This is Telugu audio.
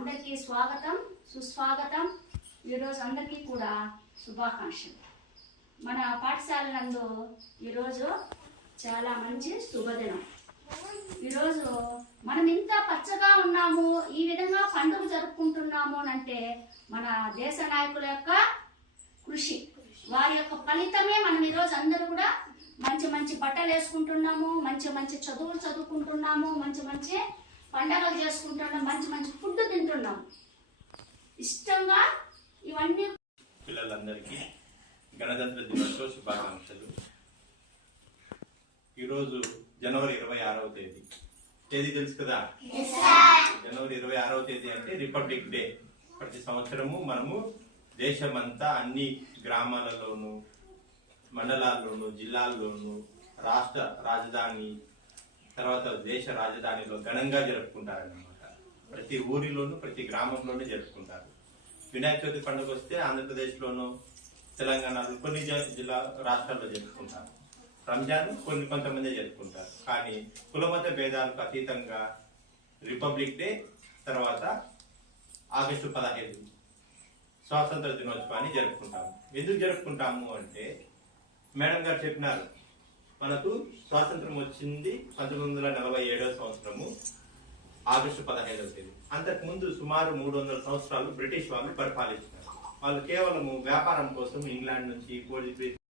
అందరికీ స్వాగతం సుస్వాగతం. ఈరోజు అందరికీ కూడా శుభాకాంక్షలు. మన పాఠశాల నందు ఈరోజు చాలా మంచి శుభదినం. ఈరోజు మనం ఇంత పచ్చగా ఉన్నాము, ఈ విధంగా పండుగ జరుపుకుంటున్నాము అంటే మన దేశ నాయకుల యొక్క కృషి, వారి యొక్క ఫలితమే మనం ఈరోజు అందరూ కూడా మంచి మంచి బట్టలు వేసుకుంటున్నాము, మంచి మంచి చదువులు చదువుకుంటున్నాము, మంచి మంచి పండగలు చేసుకుంటున్నాం, మంచి మంచి ఫుడ్ తింటున్నాము. ఇష్టంగా ఇవన్నీ పిల్లలందరికీ గణతంత్ర దినోత్సవ శుభాకాంక్షలు. ఈరోజు జనవరి 26వ తేదీ. తేదీ తెలుసు కదా? జనవరి 26వ తేదీ అంటే రిపబ్లిక్ డే. ప్రతి సంవత్సరము మనము దేశమంతా అన్ని గ్రామాలలోను, మండలాల్లోను, జిల్లాల్లోను, రాష్ట్ర రాజధాని తర్వాత దేశ రాజధానిలో ఘనంగా జరుపుకుంటారన్నమాట. ప్రతి ఊరిలోను ప్రతి గ్రామంలోనూ జరుపుకుంటారు. వినాయక చవితి పండుగ వస్తే ఆంధ్రప్రదేశ్లోను, తెలంగాణలో కొన్ని జిల్లా రాష్ట్రాల్లో జరుపుకుంటారు. రంజాన్ కొంతమంది జరుపుకుంటారు. కానీ కులమత భేదాలకు అతీతంగా రిపబ్లిక్ డే తర్వాత ఆగస్టు 15 స్వాతంత్ర దినోత్సవాన్ని జరుపుకుంటాము. ఎందుకు జరుపుకుంటాము అంటే మేడం గారు చెప్పినారు, మనకు స్వాతంత్రం వచ్చింది 1947వ సంవత్సరము ఆగస్టు 15వ తేదీ. అంతకుముందు సుమారు 300 సంవత్సరాలు బ్రిటిష్ వాళ్ళు పరిపాలించారు. వాళ్ళు కేవలము వ్యాపారం కోసం ఇంగ్లాండ్ నుంచి